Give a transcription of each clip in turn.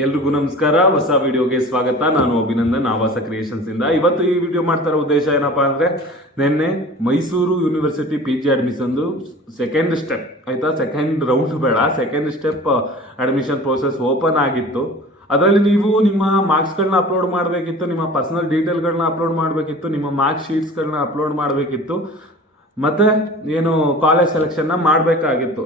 ಎಲ್ರಿಗೂ ನಮಸ್ಕಾರ. ಹೊಸ ವಿಡಿಯೋಗೆ ಸ್ವಾಗತ. ನಾನು ಅಭಿನಂದನ್, ಆವಾಸ ಕ್ರಿಯೇಷನ್ಸ್ ಇಂದ. ಇವತ್ತು ಈ ವಿಡಿಯೋ ಮಾಡ್ತಾರೋ ಉದ್ದೇಶ ಏನಪ್ಪಾ ಅಂದ್ರೆ, ನಿನ್ನೆ Mysuru university PG admission second step ಆಯ್ತಾ, ಸೆಕೆಂಡ್ ರೌಂಡ್ ಬೇಡ, second step admission process open ಆಗಿತ್ತು. ಅದರಲ್ಲಿ ನೀವು ನಿಮ್ಮ ಮಾರ್ಕ್ಸ್ಗಳನ್ನ ಅಪ್ಲೋಡ್ ಮಾಡಬೇಕಿತ್ತು, ನಿಮ್ಮ ಪರ್ಸನಲ್ ಡೀಟೇಲ್ಗಳನ್ನ ಅಪ್ಲೋಡ್ ಮಾಡಬೇಕಿತ್ತು, ನಿಮ್ಮ ಮಾರ್ಕ್ಸ್ ಶೀಟ್ಸ್ಗಳನ್ನ ಅಪ್ಲೋಡ್ ಮಾಡಬೇಕಿತ್ತು, ಮತ್ತೆ ಏನು ಕಾಲೇಜ್ ಸೆಲೆಕ್ಷನ್ನ ಮಾಡಬೇಕಾಗಿತ್ತು.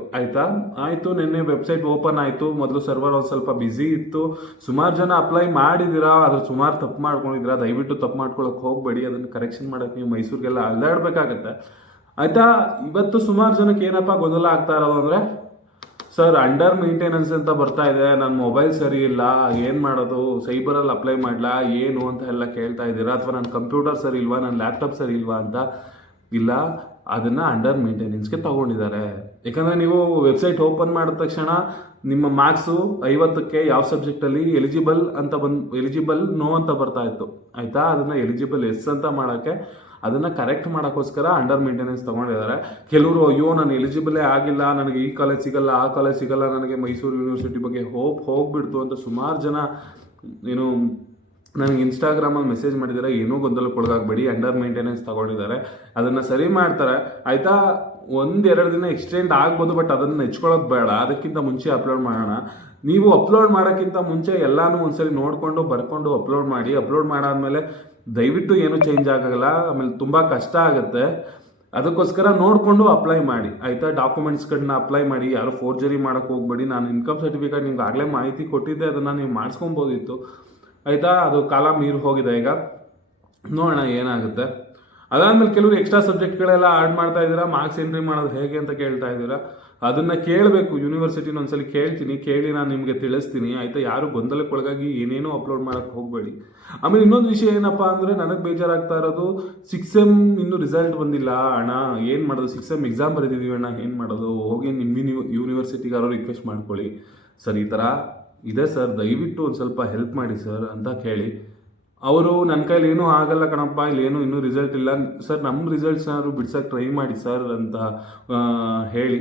ಆಯಿತು. ನಿನ್ನೆ ವೆಬ್ಸೈಟ್ ಓಪನ್ ಆಯಿತು. ಮೊದಲು ಸರ್ವರ್ ಒಂದು ಸ್ವಲ್ಪ ಬ್ಯುಸಿ ಇತ್ತು. ಸುಮಾರು ಜನ ಅಪ್ಲೈ ಮಾಡಿದ್ದೀರಾ, ಅದ್ರ ಸುಮಾರು ತಪ್ಪು ಮಾಡ್ಕೊಂಡಿದ್ದೀರಾ. ದಯವಿಟ್ಟು ತಪ್ಪು ಮಾಡ್ಕೊಳಕ್ಕೆ ಹೋಗಬೇಡಿ. ಅದನ್ನು ಕರೆಕ್ಷನ್ ಮಾಡೋಕ್ಕೆ ನೀವು ಮೈಸೂರಿಗೆಲ್ಲ ಅಲ್ದಾಡಬೇಕಾಗತ್ತೆ. ಆಯಿತಾ. ಇವತ್ತು ಸುಮಾರು ಜನಕ್ಕೆ ಏನಪ್ಪ ಗೊಂದಲ ಆಗ್ತಾ ಇರೋದು ಅಂದರೆ, ಸರ್ ಅಂಡರ್ ಮೇಂಟೆನೆನ್ಸ್ ಅಂತ ಬರ್ತಾ ಇದೆ, ನನ್ನ ಮೊಬೈಲ್ ಸರಿ ಇಲ್ಲ, ಏನು ಮಾಡೋದು, ಸೈಬರಲ್ಲಿ ಅಪ್ಲೈ ಮಾಡಲಾ ಏನು ಅಂತ ಎಲ್ಲ ಕೇಳ್ತಾ ಇದ್ದೀರಾ. ಅಥವಾ ನನ್ನ ಕಂಪ್ಯೂಟರ್ ಸರಿ ಇಲ್ವಾ, ನನ್ನ ಲ್ಯಾಪ್ಟಾಪ್ ಸರಿ ಇಲ್ವಾ ಅಂತ. ಇಲ್ಲ, ಅದನ್ನು ಅಂಡರ್ ಮೇಂಟೆನೆನ್ಸ್ಗೆ ತೊಗೊಂಡಿದ್ದಾರೆ. ಯಾಕಂದರೆ ನೀವು ವೆಬ್ಸೈಟ್ ಓಪನ್ ಮಾಡಿದ ತಕ್ಷಣ ನಿಮ್ಮ ಮಾರ್ಕ್ಸು 50ಕ್ಕೆ ಯಾವ ಸಬ್ಜೆಕ್ಟಲ್ಲಿ ಎಲಿಜಿಬಲ್ ನೋ ಅಂತ ಬರ್ತಾ ಇತ್ತು. ಆಯಿತಾ. ಅದನ್ನು ಎಲಿಜಿಬಲ್ ಎಸ್ ಅಂತ ಮಾಡೋಕ್ಕೆ, ಅದನ್ನು ಕರೆಕ್ಟ್ ಮಾಡೋಕ್ಕೋಸ್ಕರ ಅಂಡರ್ ಮೇಂಟೆನೆನ್ಸ್ ತೊಗೊಂಡಿದ್ದಾರೆ. ಕೆಲವರು ಅಯ್ಯೋ ನಾನು ಎಲಿಜಿಬಲೇ ಆಗಿಲ್ಲ, ನನಗೆ ಈ ಕಾಲೇಜ್ ಸಿಗಲ್ಲ, ಆ ಕಾಲೇಜ್ ಸಿಗಲ್ಲ, ನನಗೆ ಮೈಸೂರು ಯೂನಿವರ್ಸಿಟಿ ಬಗ್ಗೆ ಹೋಗ್ಬಿಡ್ತು ಅಂತ ಸುಮಾರು ಜನ ಏನು ನನಗೆ ಇನ್ಸ್ಟಾಗ್ರಾಮಲ್ಲಿ ಮೆಸೇಜ್ ಮಾಡಿದ್ದಾರೆ. ಏನೂ ಗೊಂದಲಕ್ಕೊಳಗಾಗಬೇಡಿ, ಅಂಡರ್ ಮೇಂಟೆನೆನ್ಸ್ ತೊಗೊಂಡಿದ್ದಾರೆ, ಅದನ್ನು ಸರಿ ಮಾಡ್ತಾರೆ. ಆಯಿತಾ. 1-2 ದಿನ ಎಕ್ಸ್ಟೆಂಡ್ ಆಗ್ಬೋದು, ಬಟ್ ಅದನ್ನು ನೆಚ್ಕೊಳ್ಳೋದು ಬೇಡ. ಅದಕ್ಕಿಂತ ಮುಂಚೆ ಅಪ್ಲೋಡ್ ಮಾಡೋಣ. ನೀವು ಅಪ್ಲೋಡ್ ಮಾಡೋಕ್ಕಿಂತ ಮುಂಚೆ ಎಲ್ಲನೂ ಒಂದ್ಸರಿ ನೋಡಿಕೊಂಡು ಬರ್ಕೊಂಡು ಅಪ್ಲೋಡ್ ಮಾಡಿ. ಅಪ್ಲೋಡ್ ಮಾಡಾದ್ಮೇಲೆ ದಯವಿಟ್ಟು ಏನೂ ಚೇಂಜ್ ಆಗೋಲ್ಲ, ಆಮೇಲೆ ತುಂಬ ಕಷ್ಟ ಆಗುತ್ತೆ. ಅದಕ್ಕೋಸ್ಕರ ನೋಡಿಕೊಂಡು ಅಪ್ಲೈ ಮಾಡಿ. ಆಯಿತಾ. ಡಾಕ್ಯುಮೆಂಟ್ಸ್ಗಳನ್ನ ಅಪ್ಲೈ ಮಾಡಿ. ಯಾರು ಫೋರ್ಜರಿ ಮಾಡೋಕ್ಕೆ ಹೋಗಬೇಡಿ. ನಾನು ಇನ್ಕಮ್ ಸರ್ಟಿಫಿಕೇಟ್ ನಿಮ್ಗೆ ಆಗಲೇ ಮಾಹಿತಿ ಕೊಟ್ಟಿದ್ದೆ, ಅದನ್ನು ನೀವು ಮಾಡಿಸ್ಕೊಬೋದಿತ್ತು. ಆಯಿತಾ. ಅದು ಕಾಲ ಮೀರಿ ಹೋಗಿದೆ. ಈಗ ನೋಡೋಣ ಏನಾಗುತ್ತೆ. ಅದಾದಮೇಲೆ ಕೆಲವರು ಎಕ್ಸ್ಟ್ರಾ ಸಬ್ಜೆಕ್ಟ್ಗಳೆಲ್ಲ ಆ್ಯಡ್ ಮಾಡ್ತಾ ಇದ್ದೀರಾ, ಮಾರ್ಕ್ಸ್ ಎಂಟ್ರಿ ಮಾಡೋದು ಹೇಗೆ ಅಂತ ಕೇಳ್ತಾ ಇದ್ದೀರಾ. ಅದನ್ನು ಕೇಳಬೇಕು. ಯೂನಿವರ್ಸಿಟಿನ ಒಂದ್ಸಲಿ ಕೇಳಿ ನಾನು ನಿಮಗೆ ತಿಳಿಸ್ತೀನಿ. ಆಯಿತಾ. ಯಾರು ಗೊಂದಲಕ್ಕೊಳಗಾಗಿ ಏನೇನೋ ಅಪ್ಲೋಡ್ ಮಾಡೋಕ್ಕೆ ಹೋಗಬೇಡಿ. ಆಮೇಲೆ ಇನ್ನೊಂದು ವಿಷಯ ಏನಪ್ಪ ಅಂದರೆ, ನನಗೆ ಬೇಜಾರಾಗ್ತಾ ಇರೋದು, 6M ಇನ್ನೂ ರಿಸಲ್ಟ್ ಬಂದಿಲ್ಲ ಅಣ್ಣ, ಏನು ಮಾಡೋದು, 6M ಎಕ್ಸಾಮ್ ಬರೆದಿದ್ದೀವಿ ಅಣ್ಣ, ಏನು ಮಾಡೋದು, ಹೋಗಿ ನಿಮ್ಮ ಯೂನಿವರ್ಸಿಟಿಗಾರೋ ರಿಕ್ವೆಸ್ಟ್ ಮಾಡ್ಕೊಳ್ಳಿ. ಸರ್ ಈ ಥರ ಇದೆ ಸರ್, ದಯವಿಟ್ಟು ಒಂದು ಸ್ವಲ್ಪ ಹೆಲ್ಪ್ ಮಾಡಿ ಸರ್ ಅಂತ ಕೇಳಿ. ಅವರು ನನ್ನ ಕೈಲಿ ಏನೂ ಆಗಲ್ಲ ಕಣಪ್ಪ, ಇಲ್ಲೇನು ಇನ್ನೂ ರಿಸಲ್ಟ್ ಇಲ್ಲ ಸರ್, ನಮ್ಮ ರಿಸಲ್ಟ್ಸ್ ಏನಾದ್ರು ಬಿಡ್ಸೋಕ್ಕೆ ಟ್ರೈ ಮಾಡಿ ಸರ್ ಅಂತ ಹೇಳಿ.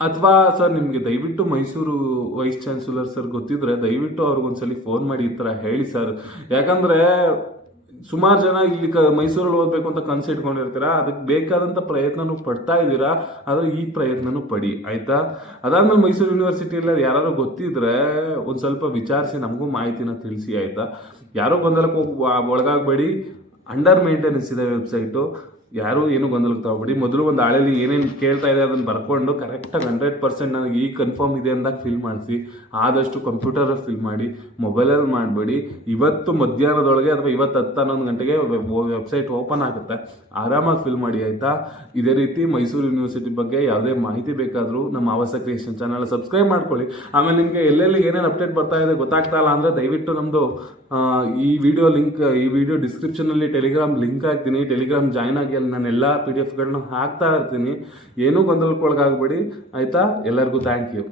ಅಥವಾ ಸರ್ ನಿಮಗೆ ದಯವಿಟ್ಟು ಮೈಸೂರು ವೈಸ್ ಚಾನ್ಸಲರ್ ಸರ್ ಗೊತ್ತಿದ್ರೆ ದಯವಿಟ್ಟು ಅವ್ರಿಗೊಂದ್ಸಲಿ ಫೋನ್ ಮಾಡಿ ಈ ಥರ ಹೇಳಿ ಸರ್. ಯಾಕಂದರೆ ಸುಮಾರು ಜನ ಇಲ್ಲಿ ಮೈಸೂರಲ್ಲಿ ಓದಬೇಕು ಅಂತ ಕನಸು ಇಟ್ಕೊಂಡಿರ್ತೀರ, ಅದಕ್ಕೆ ಬೇಕಾದಂಥ ಪ್ರಯತ್ನನೂ ಪಡ್ತಾ ಇದ್ದೀರಾ. ಆದರೆ ಈ ಪ್ರಯತ್ನನೂ ಪಡಿ. ಆಯಿತಾ. ಅದಾದ್ಮೇಲೆ ಮೈಸೂರು ಯೂನಿವರ್ಸಿಟಿಯಲ್ಲಿ ಯಾರು ಗೊತ್ತಿದ್ರೆ ಒಂದು ಸ್ವಲ್ಪ ವಿಚಾರಿಸಿ ನಮಗೂ ಮಾಹಿತಿನ ತಿಳಿಸಿ. ಆಯಿತಾ. ಯಾರೋ ಗೊಂದಲಕ್ಕೆ ಒಳಗಾಗಬೇಡಿ. ಅಂಡರ್ ಮೇಂಟೆನೆನ್ಸ್ ಇದೆ ವೆಬ್ಸೈಟು. ಯಾರೂ ಏನೂ ಗೊಂದಲಕ್ಕೆ ತಗೋಬೇಡಿ. ಮೊದಲು ಒಂದು ಹಾಳೆಯಲ್ಲಿ ಏನೇನು ಕೇಳ್ತಾ ಇದೆ ಅದನ್ನು ಬರ್ಕೊಂಡು ಕರೆಕ್ಟಾಗಿ 100% ನನಗೆ ಈ ಕನ್ಫರ್ಮ್ ಇದೆ ಅಂದಾಗ ಫಿಲ್ ಮಾಡಿಸಿ. ಆದಷ್ಟು ಕಂಪ್ಯೂಟರಲ್ಲಿ ಫಿಲ್ ಮಾಡಿ, ಮೊಬೈಲಲ್ಲಿ ಮಾಡಬೇಡಿ. ಇವತ್ತು ಮಧ್ಯಾಹ್ನದೊಳಗೆ ಅಥವಾ ಇವತ್ತು 10-11 ಗಂಟೆಗೆ ವೆಬ್ಸೈಟ್ ಓಪನ್ ಆಗುತ್ತೆ, ಆರಾಮಾಗಿ ಫಿಲ್ ಮಾಡಿ. ಆಯಿತಾ. ಇದೇ ರೀತಿ ಮೈಸೂರು ಯೂನಿವರ್ಸಿಟಿ ಬಗ್ಗೆ ಯಾವುದೇ ಮಾಹಿತಿ ಬೇಕಾದರೂ ನಮ್ಮ ಆವಾಸ ಕ್ರಿಯೇಷನ್ ಚಾನಲ್ ಸಬ್ಸ್ಕ್ರೈಬ್ ಮಾಡ್ಕೊಳ್ಳಿ. ಆಮೇಲೆ ನಿಮಗೆ ಎಲ್ಲೆಲ್ಲಿ ಏನೇನು ಅಪ್ಡೇಟ್ ಬರ್ತಾ ಇದೆ ಗೊತ್ತಾಗ್ತಾ ಇಲ್ಲ ಅಂದರೆ ದಯವಿಟ್ಟು ನಮ್ಮದು ಈ ವಿಡಿಯೋ ಡಿಸ್ಕ್ರಿಪ್ಷನಲ್ಲಿ ಟೆಲಿಗ್ರಾಮ್ ಲಿಂಕ್ ಹಾಕ್ತೀನಿ, ಟೆಲಿಗ್ರಾಮ್ ಜಾಯ್ನ್ ಆಗಿ. ಅಲ್ಲಿ ನಾನು ಎಲ್ಲ PDF ಗಳನ್ನ ಹಾಕ್ತಾ ಇರ್ತೀನಿ. ಏನೂ ಗೊಂದಲಕ್ಕೊಳಗಾಗಬೇಡಿ. ಆಯಿತಾ. ಎಲ್ಲರಿಗೂ ಥ್ಯಾಂಕ್ ಯು.